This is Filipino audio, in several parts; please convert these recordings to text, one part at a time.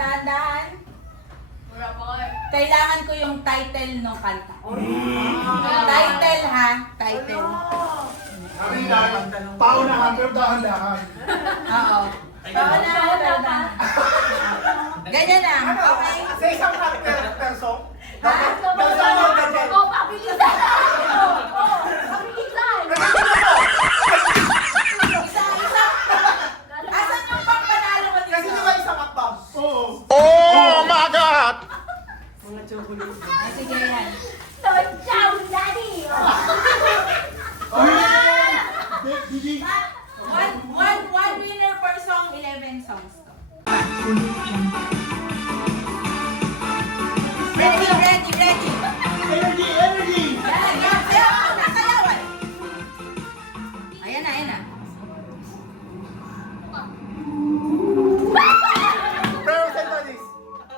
dahan-dahan. Kailangan ko yung title ng kanta. Title ha, title. Sabi lang, paunahan pero dahan-dahan. Oo. Dahan-dahan. Ganyan lang, okay? Sa isang character song, Ha? Oh, pabilisan! Pabilisan! Isa-isa. Asan yung pangpanalo ko dito? kasi di ba isang akbang? Oo. Oh my God! Ah, sige yan. Don't shout, Daddy! Didi. One winner per song, 11 songs to. Ready. Energy! Yan. Sayawan. Ayan na. Prayer of St. Francis.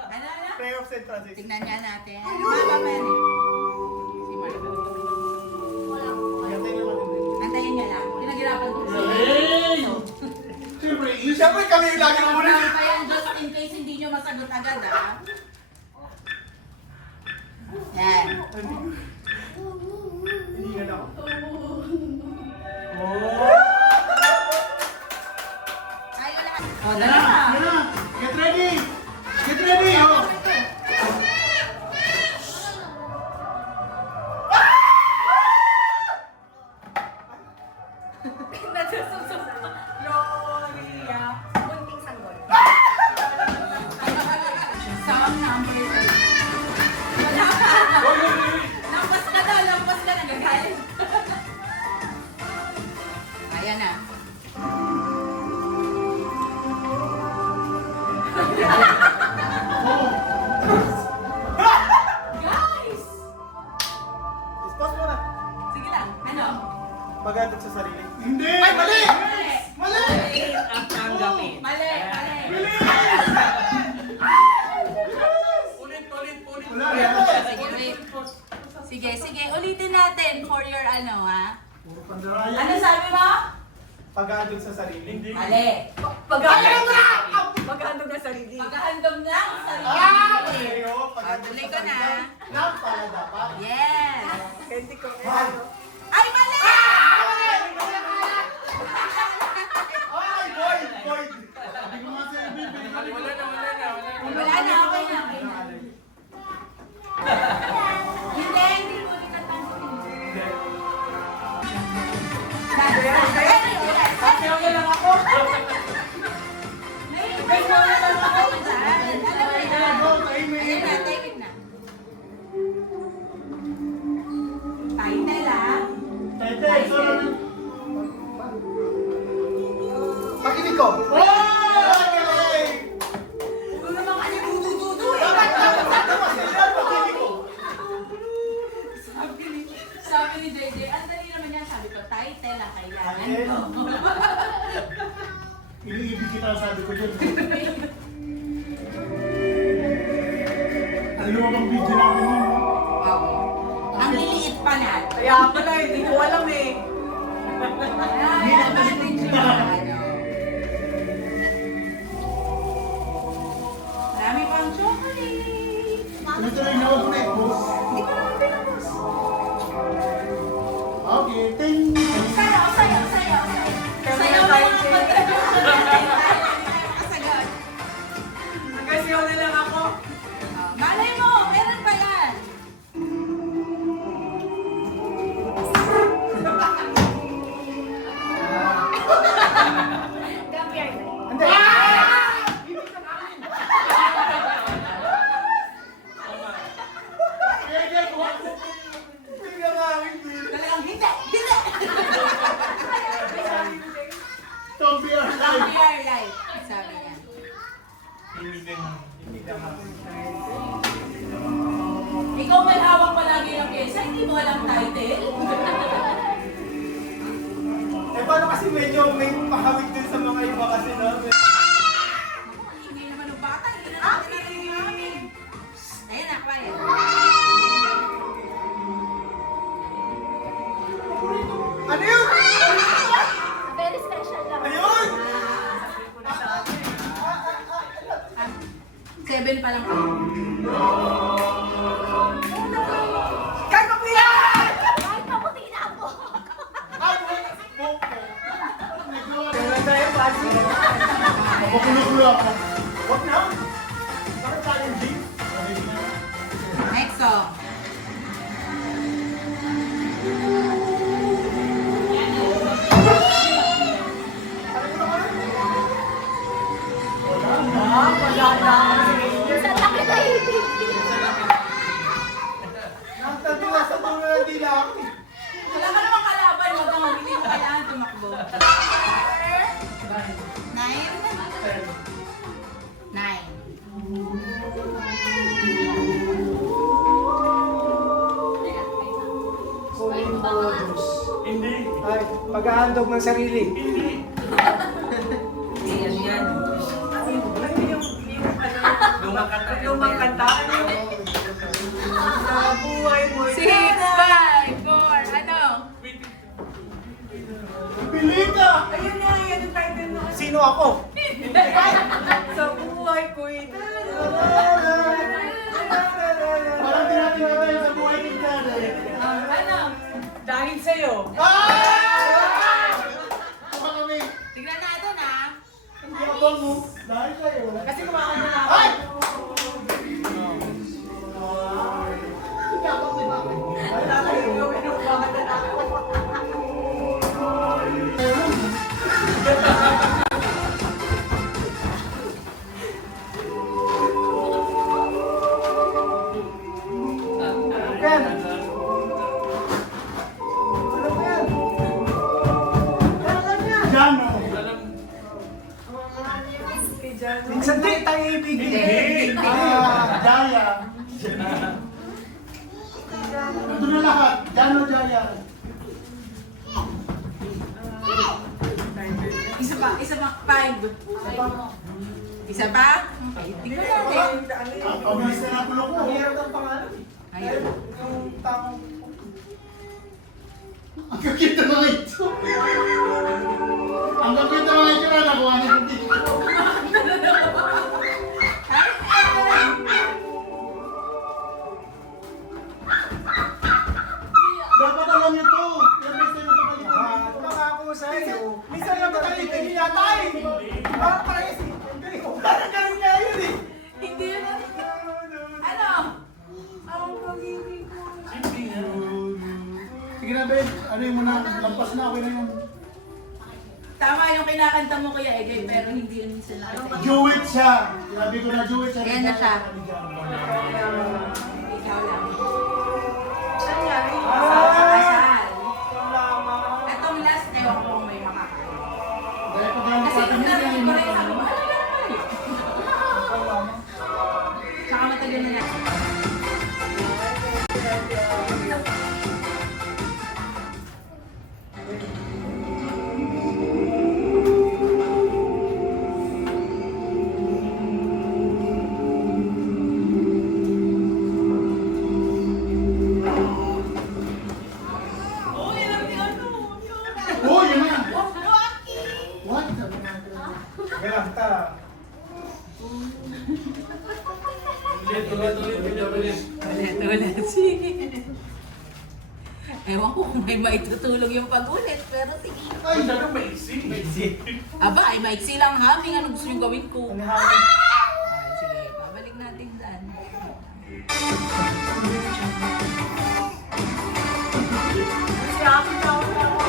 Ano? Prayer of St. Francis. Tignan nga natin. Mama Mary. Si Mark. Antayin niya lang. Pinaghirapan ko siya. Siyempre kami yung lagi ng muna. Kaya just in case hindi nyo masagot agad ha. Yan. Hindi na ako. Ay, wala. O, Yan dalawa. na. Get ready! Get ready! Oh. Gloria. Munting sanggol. Song number 8. Wala ka. Lampas ka daw. Nagagalit. Ayan na. Guys! Dispose mo na. Sige lang. Ano? Pagandot sa sarili. Hindi! Ay, mali! Mali! Ang tanggapin. Mali. Wala yan. Sige, wait. Sige. Ulitin natin for your ano, ha? Puro pandaraya. Ano sabi mo? Pagandot sa sarili. Mali. Maghandog na sarili. Paghahandog na ang sarili. Okay, oh. Pagandot tuloy sa ko na. sarili. Nang pala dapat. Yes. Hindi ko Ay! Ay, mali! Ay, boy! Boy! Hindi ko nga sa'yo bibili. Wala na, okay na. Hindi ko ulit natanggapin. Sabi lang ako. May mga lang ako dyan. Alam mo yan. Go, timing. Ayun na, timing na. Title ah. Tete, so... Pakinig ko. Okay! Kung naman kasi dudu-dudu eh. Pakinig ko. Sabi ni JJ, ang dali naman yan. Sabi ko, title ah, kailangan ko. Iniibig kita, sabi ko dyan. Ano bang video namin yun? Wow. Ang liliit pa natin. Kaya pala, hindi ko alam eh. Ay, natin siya. Ano. Marami pang chocolate. Tuloy-tuloy na ako na i-post. Hindi ko naman pinapos. Okay, ting! Sayaw. Kami Sayaw na mo tayo, ang Jay. contribution natin. Kasagot. Nagkasiyaw na lang ako. Malay mo, meron pa yan. Gabi ay Hindi! Talagang hindi. Don't be our We life! are live, sabi niya. Ikaw may hawak palagi ng pyesa, hindi mo alam title. Eh paano kasi medyo may mahawig din sa mga iba kasi no? Hindi naman ng bata, hindi na natin namin. Ayan na, quiet. Ano yun? very special lang. Ayun! 7 pa lang kayo. Kaya ko yan! Kahit maputi na ako. Meron tayo pasi. Makukulo ako. Huwag na. Parang challenging. Next song. Wala na. Sa laki na hindi. Nakatatuwa sa mga hindi na ako. Wala ka namang kalaban, wag kang hindi mo kailangan tumakbo. 9. 9. Hindi. Ay, paghahandog ng sarili. Lumang kanta. Sa buhay mo. 6, 5, 4, ano? Pili ka! Ayun nga, yan yung title na. Sino ako? Sa buhay ko'y Parang tinatingnan tayo sa buhay ni Daddy. Ano? dahil sa'yo. Tama kami. Tignan natin ah. Hindi abang mo. Dahil sa'yo. Kasi kumakanta na ako. Ay! Wala kayo yung kumakanta na ako. Yan. Jano. Kay Jan. Minsan din tayo ibigin. Jaya. Ito na lahat. Jano, Jaya. Isa pa, 5. Isa pa? Okay, tignan natin. Ang pabilis na ng kulok ko. Ang hirap ng pangalan. Ayun. Yung tamang... Ang kakita mga ito. Ang kakita mga ito na nakuha niya dito. Dapat alam niyo to. Yung best na napapalitan. Baka ako sa'yo. Minsan lang ba tayo ibigin yata eh. Parang parehas eh. Parang ganun nga yun eh. Hindi na. Ano? Ang pag-ibig ko. Sige na, Ben. Ano yung muna? Lampas na ako na yun. Tama yung kinakanta mo Kuya Egay, pero hindi yun minsan nakita. Jewett siya. Sabi ko na Jewett siya. Ayan na siya. Ikaw lang. Saan yan? Sa kasal. Lama. Etong last, ewan ko kung may makakain. Dahil pag yan Kasi sa yung atin narinig yun, ko rin, sabi mo, ano yan kayo? Saka matagal na lang. Oh, yun na. What? Sabi na. Kaya, tara. Ulit. Sige. Ewan ko kung may maitutulog yung pag-ulit, pero sige. Ay, sabi maiksi. Aba, ay maiksi lang haming. Ano gusto yung gawin ko? Ang hangin. Ay, sige, babalik natin dyan. Si Aki tawag na ako.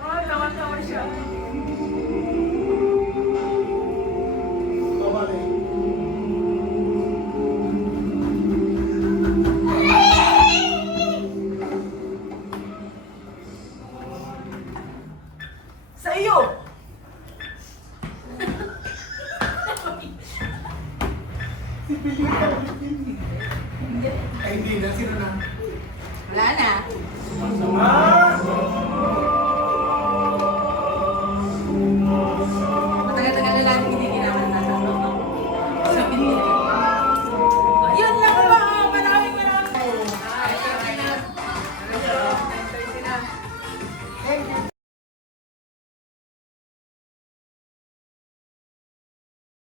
Oh, tawa-tawa siya. Kabali. Sa iyo! Si Pilita ulit yun. Ay, hindi na. Sino na? Wala na. Ah!